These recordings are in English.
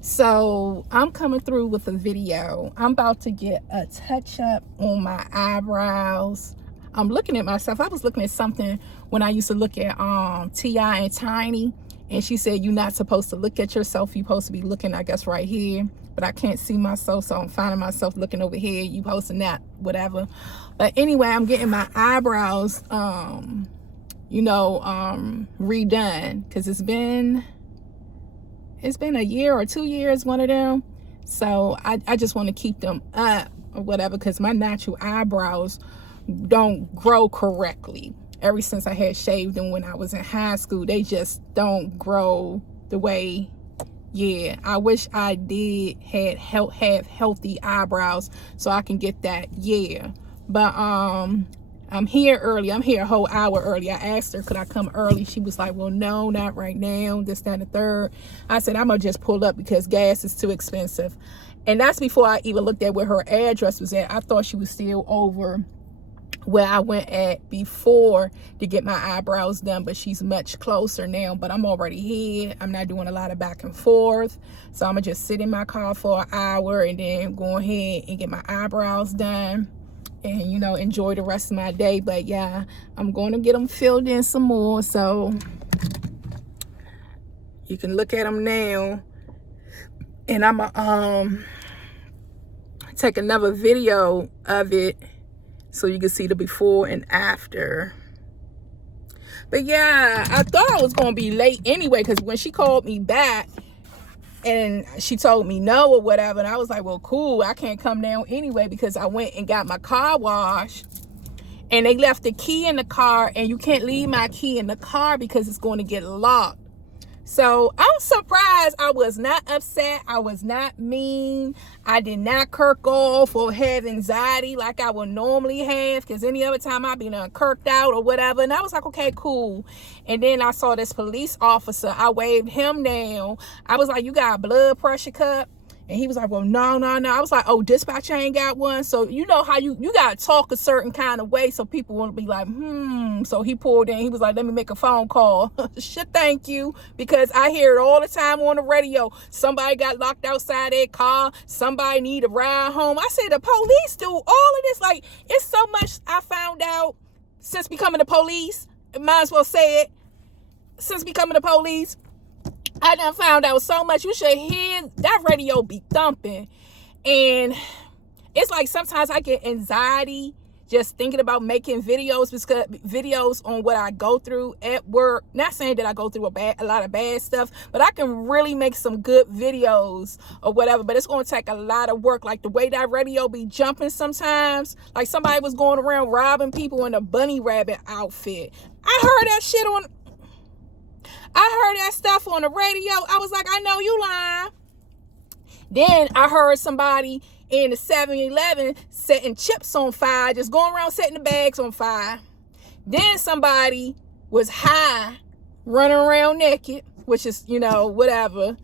So I'm coming through with a video. I'm about to get a touch up on my eyebrows. I'm looking at myself. I was looking at something when I used to look at T.I. and Tiny, and she said you're not supposed to look at yourself. You're supposed to be looking, I guess, right here. But I can't see myself, so I'm finding myself looking over here. You posting that, whatever. But anyway, I'm getting my eyebrows redone, because it's been a year or 2 years, one of them. So I just want to keep them up or whatever, because my natural eyebrows don't grow correctly. Ever since I had shaved them when I was in high school, they just don't grow the way. Yeah, I wish I did have healthy eyebrows so I can get that. Yeah, but I'm here early. I'm here a whole hour early. I asked her, could I come early? She was like, well, no, not right now, this, that, and the third. I said, I'm going to just pull up because gas is too expensive. And that's before I even looked at where her address was at. I thought she was still over where I went at before to get my eyebrows done, but she's much closer now. But I'm already here. I'm not doing a lot of back and forth. So I'm going to just sit in my car for an hour and then go ahead and get my eyebrows done and enjoy the rest of my day. But yeah, I'm going to get them filled in some more, so you can look at them now, and I'm gonna take another video of it so you can see the before and after. But yeah, I thought I was gonna be late anyway, because when she called me back and she told me no or whatever, and I was like, well, cool, I can't come down anyway, because I went and got my car washed and they left the key in the car, and you can't leave my key in the car because it's going to get locked. So I'm surprised. I was not upset. I was not mean. I did not kirk off or have anxiety like I would normally have, because any other time I'd be kirked out or whatever. And I was like, okay, cool. And then I saw this police officer. I waved him down. I was like, you got a blood pressure cup? And he was like, well, no. I was like, oh, dispatcher ain't got one. So you know how you got to talk a certain kind of way so people won't be like, So he pulled in. He was like, let me make a phone call. Shit, thank you. Because I hear it all the time on the radio. Somebody got locked outside their car. Somebody need a ride home. I said, the police do all of this. Like, it's so much I found out since becoming the police. Might as well say it. Since becoming the police, I done found out so much. You should hear that radio be thumping. And it's like sometimes I get anxiety just thinking about making videos, because videos on what I go through at work. Not saying that I go through a lot of bad stuff, but I can really make some good videos or whatever. But it's going to take a lot of work. Like the way that radio be jumping sometimes. Like somebody was going around robbing people in a bunny rabbit outfit. I heard that stuff on the radio. I was like, I know you lying. Then I heard somebody in the 7-Eleven setting chips on fire, just going around setting the bags on fire. Then somebody was high, running around naked, which is, whatever.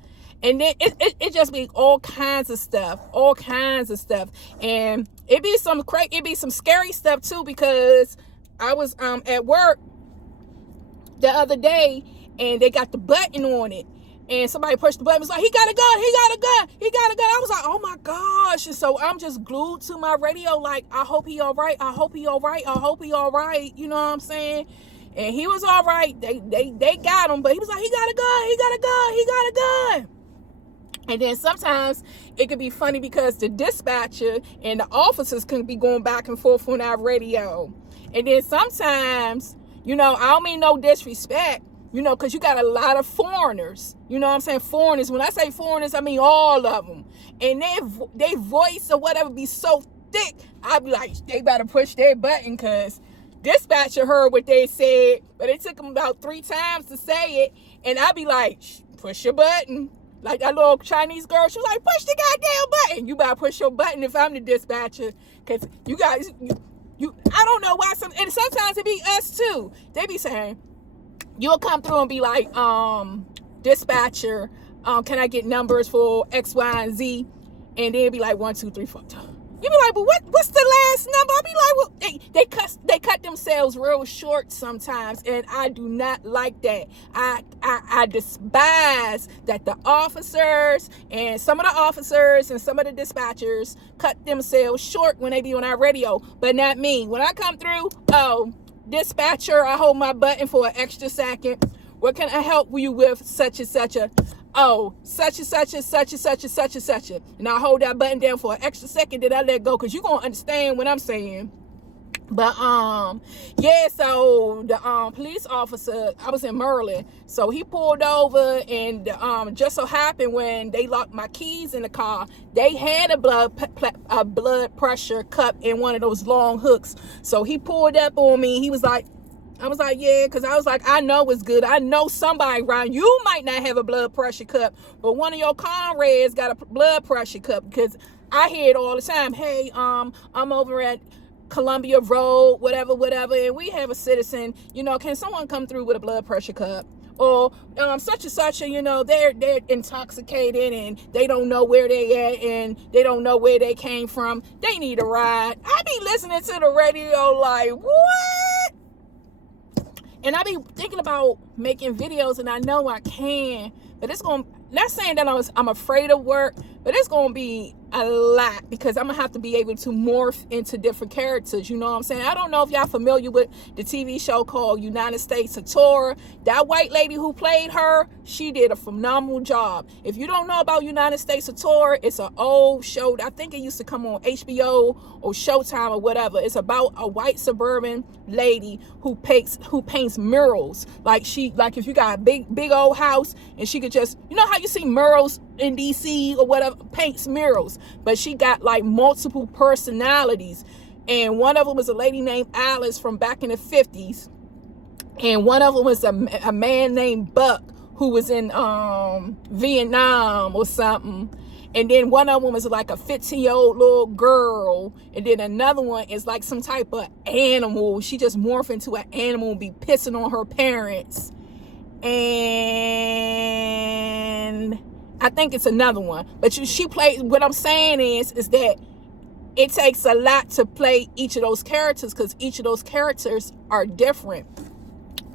And then it just be all kinds of stuff. And it be some scary stuff too, because I was at work the other day, and they got the button on it, and somebody pushed the button. It's like, he got a gun. I was like, oh my gosh. And so I'm just glued to my radio, like, I hope he all right. You know what I'm saying? And he was all right. They got him, but he was like, he got a gun. And then sometimes it could be funny because the dispatcher and the officers can be going back and forth on our radio. And then sometimes, I don't mean no disrespect, because you got a lot of foreigners. You know what I'm saying? Foreigners. When I say foreigners, I mean all of them. And their voice or whatever be so thick, I'd be like, they better push their button, because dispatcher heard what they said, but it took them about 3 times to say it. And I'd be like, push your button. Like that little Chinese girl, she was like, push the goddamn button. You better push your button if I'm the dispatcher, because you guys, I don't know why and sometimes it be us too. They be saying, you'll come through and be like, dispatcher, can I get numbers for X, Y, and Z? And they'll be like 1, 2, 3, 4. You be like, but what's the last number? I be like, well, they cut themselves real short sometimes, and I do not like that. I despise that the officers and some of the officers and some of the dispatchers cut themselves short when they be on our radio, but not me. When I come through, oh, dispatcher, I hold my button for an extra second. What can I help you with? Such and such a. Oh, such and such and such and such and such and such. And I hold that button down for an extra second, then I let go, because you're going to understand what I'm saying. But, yeah, so the police officer, I was in Maryland, so he pulled over, and just so happened when they locked my keys in the car, they had a blood pressure cup in one of those long hooks. So he pulled up on me. He was like, I was like, yeah, because I was like, I know it's good. I know somebody around you might not have a blood pressure cup, but one of your comrades got a blood pressure cup, because I hear it all the time. Hey, I'm over at Columbia Road, whatever, and we have a citizen, can someone come through with a blood pressure cup? Or such and such, they're intoxicated and they don't know where they at and they don't know where they came from. They need a ride. I be listening to the radio like, what? And I be thinking about making videos, and I know I can, but not saying that I'm afraid of work, but it's going to be a lot, because I'm going to have to be able to morph into different characters. You know what I'm saying? I don't know if y'all familiar with the TV show called United States of Tara. That white lady who played her, she did a phenomenal job. If you don't know about United States of Tara, it's an old show. I think it used to come on HBO or Showtime or whatever. It's about a white suburban lady who paints murals. Like if you got a big old house, and she could just, how you see murals in DC or whatever, paints murals, but she got like multiple personalities. And one of them was a lady named Alice from back in the 50s, and one of them was a man named Buck who was in Vietnam or something. And then one of them was like a 15-year-old little girl, and then another one is like some type of animal. She just morphed into an animal and be pissing on her parents. And I think it's another one, but she played. What I'm saying is that it takes a lot to play each of those characters, because each of those characters are different.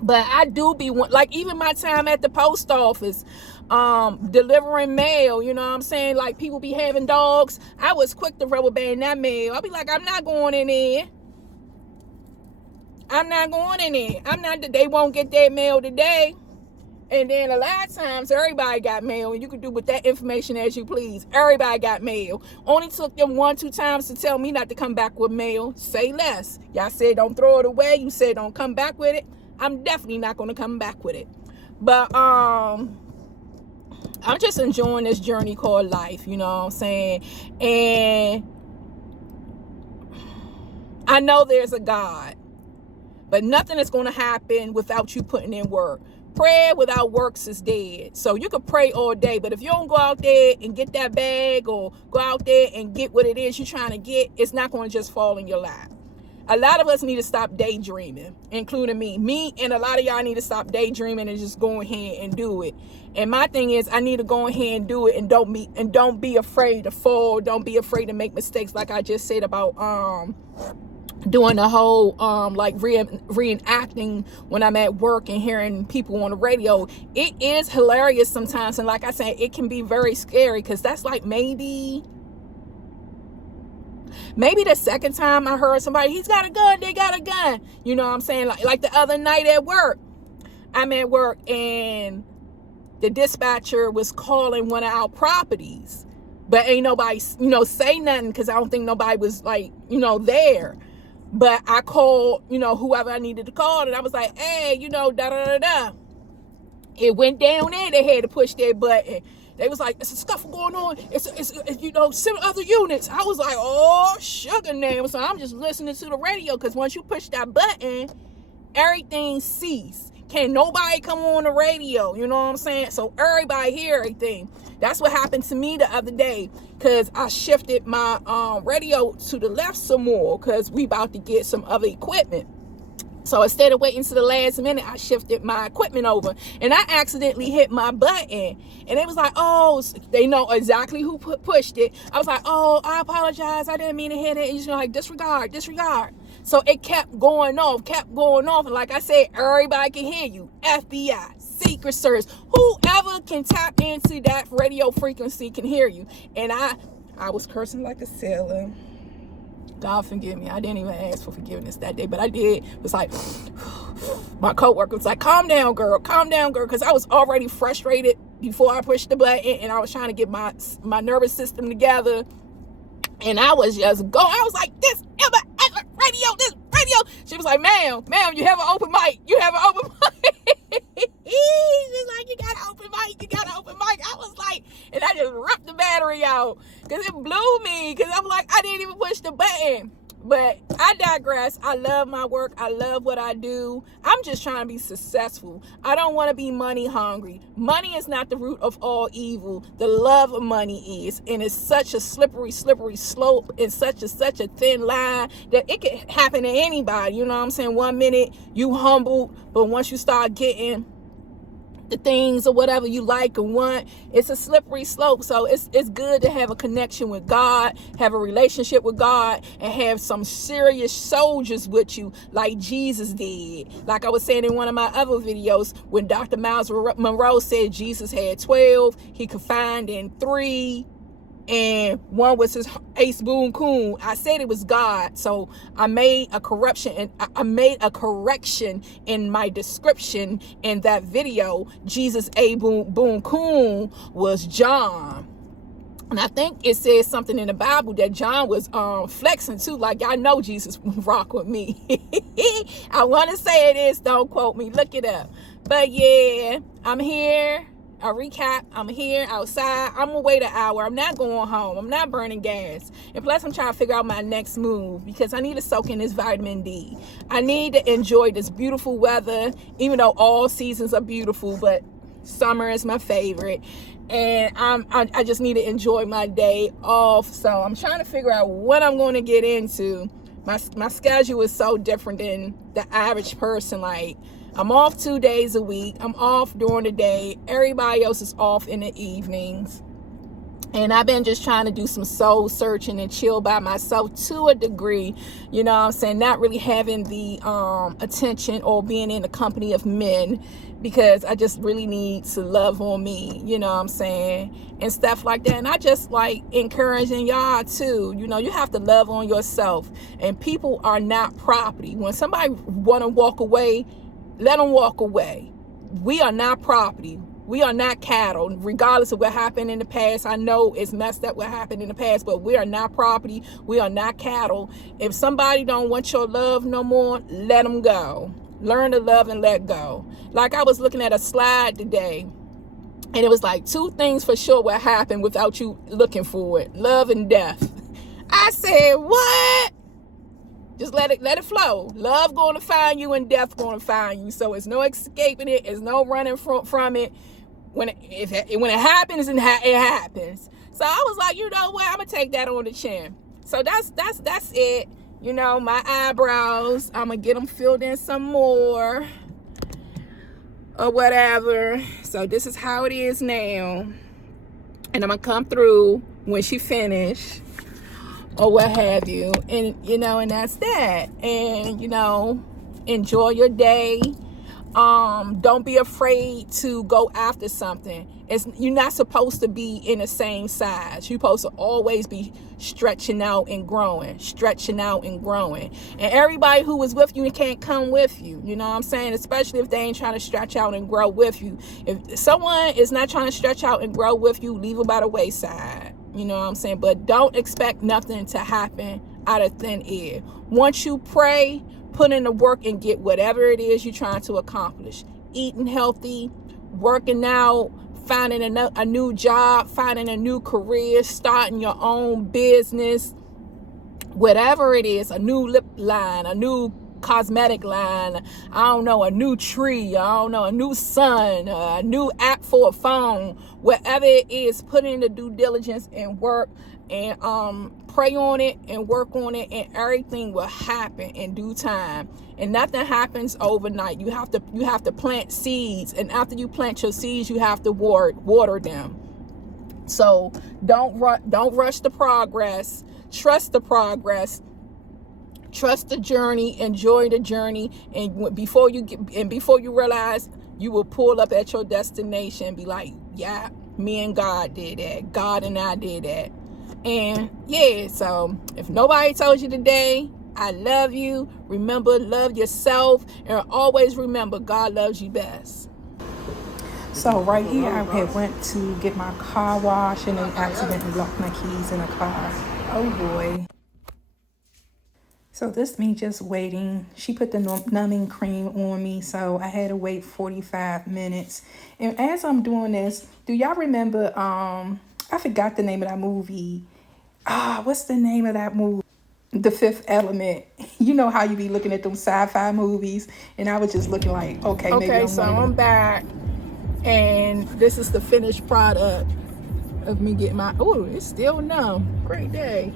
But I do be like, even my time at the post office, delivering mail, you know what I'm saying? Like, people be having dogs. I was quick to rubber band that mail. I'll be like, I'm not going in there. They won't get that mail today. And then a lot of times, everybody got mail, and you can do with that information as you please. Everybody got mail. Only took them 1-2 times to tell me not to come back with mail. Say less. Y'all said don't throw it away. You said don't come back with it. I'm definitely not going to come back with it. But I'm just enjoying this journey called life, you know what I'm saying? And I know there's a God, but nothing is going to happen without you putting in work. Prayer without works is dead. So you can pray all day, but if you don't go out there and get that bag, or go out there and get what it is you're trying to get, it's not going to just fall in your lap. A lot of us need to stop daydreaming, including me, and a lot of y'all need to stop daydreaming and just go ahead and do it. And my thing is, I need to go ahead and do it, and don't be afraid to fall. Don't be afraid to make mistakes, like I just said about doing the whole like reenacting when I'm at work and hearing people on the radio. It is hilarious sometimes, and like I said, it can be very scary, because that's like maybe the second time I heard somebody, he's got a gun, they got a gun. You know what I'm saying? Like the other night at work, I'm at work, and the dispatcher was calling one of our properties, but ain't nobody, say nothing, because I don't think nobody was like, there. But I called, whoever I needed to call, and I was like, hey, da-da-da-da. It went down there. They had to push that button. They was like, it's a scuffle going on. It's 7 other units. I was like, oh, sugar now. So I'm just listening to the radio, because once you push that button, everything ceased. Can't nobody come on the radio, you know what I'm saying? So everybody hear everything. That's what happened to me the other day, because I shifted my radio to the left some more, because we about to get some other equipment. So instead of waiting to the last minute, I shifted my equipment over, and I accidentally hit my button. And it was like, oh, they know exactly who pushed it. I was like, oh, I apologize. I didn't mean to hit it. And, like, disregard. So it kept going off. And like I said, everybody can hear you. FBI, Secret Service, whoever can tap into that radio frequency can hear you. And I was cursing like a sailor. God forgive me. I didn't even ask for forgiveness that day, but I did. It was like, my coworker was like, calm down, girl. Because I was already frustrated before I pushed the button, and I was trying to get my nervous system together. And I was just going. I was like, this radio. She was like, ma'am, you have an open mic. She's like, you got an open mic. I was like, and I just ripped the battery out because it blew me, because I'm like, I didn't even push the button. But I digress. I love my work. I love what I do. I'm just trying to be successful. I don't want to be money hungry. Money is not the root of all evil. The love of money is. And it's such a slippery slope, and such a thin line that it can happen to anybody. You know what I'm saying? 1 minute you humble, but once you start getting the things or whatever you like and want, it's a slippery slope. So it's good to have a connection with God, have a relationship with God, and have some serious soldiers with you like Jesus did. Like I was saying in one of my other videos, when Dr. Miles Monroe said Jesus had 12, he confined in 3, and one was his Ace Boone Coon. I said it was God, so I made a correction, and I made a correction in my description in that video. Jesus A. Boone Coon was John. And I think it says something in the Bible that John was flexing too, like, y'all know Jesus rock with me. I want to say it is, don't quote me, look it up. But yeah, I'm here. A recap, I'm here outside. I'm gonna wait an hour. I'm not going home. I'm not burning gas. And plus, I'm trying to figure out my next move, because I need to soak in this vitamin D. I need to enjoy this beautiful weather, even though all seasons are beautiful, but summer is my favorite. And I just need to enjoy my day off. So I'm trying to figure out what I'm going to get into. My schedule is so different than the average person. Like, I'm off 2 days a week. I'm off during the day. Everybody else is off in the evenings. And I've been just trying to do some soul searching and chill by myself to a degree. You know what I'm saying? Not really having the attention or being in the company of men, because I just really need to love on me. You know what I'm saying? And stuff like that. And I just like encouraging y'all too. You know, you have to love on yourself. And people are not property. When somebody want to walk away, let them walk away. We are not property. We are not cattle, regardless of what happened in the past. I know it's messed up what happened in the past, but we are not property. We are not cattle. If somebody don't want your love no more, let them go. Learn to love and let go. Like, I was looking at a slide today, and it was like 2 things for sure what happened without you looking for it: love and death. I said, what? Just let it flow. Love going to find you, and death going to find you. So it's no escaping it. It's no running from it. When it happens, it happens. So I was like, you know what? I'm gonna take that on the chin. So that's it. You know, my eyebrows, I'm gonna get them filled in some more or whatever. So this is how it is now, and I'm gonna come through when she finished, or what have you. And, you know, and that's that. And, you know, enjoy your day. Don't be afraid to go after something. You're not supposed to be in the same size. You're supposed to always be stretching out and growing. And everybody who was with you can't come with you. You know what I'm saying? Especially if they ain't trying to stretch out and grow with you. If someone is not trying to stretch out and grow with you, leave them by the wayside. You know what I'm saying? But don't expect nothing to happen out of thin air. Once you pray, put in the work and get whatever it is you're trying to accomplish. Eating healthy, working out, finding a new job, finding a new career, starting your own business, whatever it is, a new lip line, a new cosmetic line, I don't know, a new tree, I don't know, a new sun, a new app for a phone, whatever it is, put in the due diligence and work, and pray on it and work on it, and everything will happen in due time. and nothing happens overnight. You have to plant seeds, and after you plant your seeds, you have to water them. So don't rush the progress. Trust the progress. Trust the journey. Enjoy the journey. And before you realize, you will pull up at your destination and be like, yeah, me and God did that. God and I did that. And yeah, so if nobody told you today, I love you. Remember, love yourself, and always remember, God loves you best. So right here, I had went to get my car washed and then accidentally locked my keys in the car. Oh boy. So this me just waiting. She put the numbing cream on me, so I had to wait 45 minutes. And as I'm doing this, do y'all remember, I forgot the name of that movie. What's the name of that movie? The Fifth Element. You know how you be looking at them sci-fi movies, and I was just looking like, okay, maybe I'm back. And this is the finished product of me getting my, oh, it's still numb. Great day.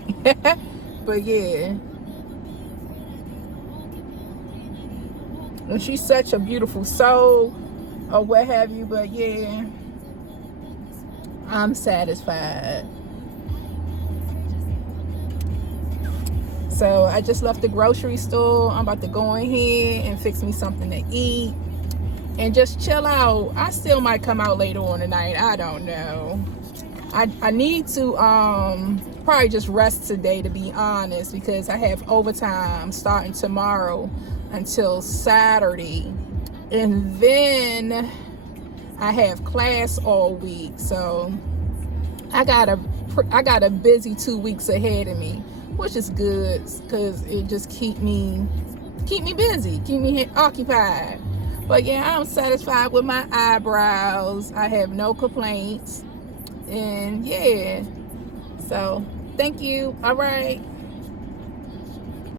But yeah. And she's such a beautiful soul or what have you, but yeah, I'm satisfied. So I just left the grocery store. I'm about to go in here and fix me something to eat and just chill out. I still might come out later on tonight. I don't know. I need to probably just rest today, to be honest, because I have overtime starting tomorrow until Saturday, and then I have class all week. So I got a busy 2 weeks ahead of me, which is good because it just keep me busy, keep me occupied. But yeah, I'm satisfied with my eyebrows. I have no complaints. And yeah, so thank you. All right.